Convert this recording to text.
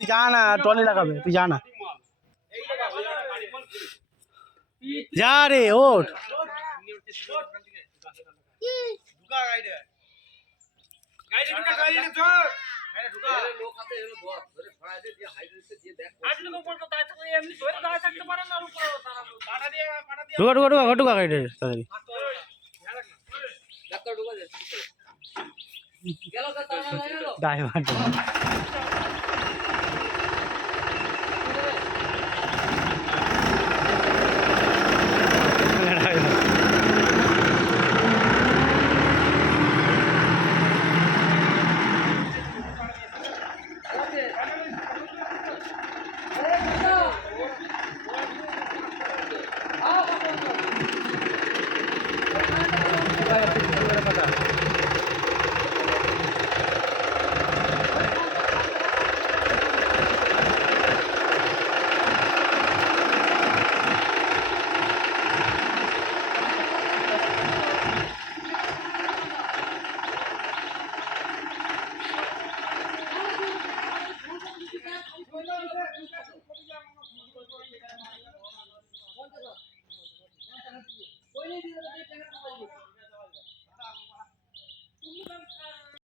তুই যা না, টলি লাগাবে, তুই যা না, যা রে ওঠ। ঢুকা ঢুকা ঢুকা ঢুকা গাড়িতে তাড়াতাড়ি।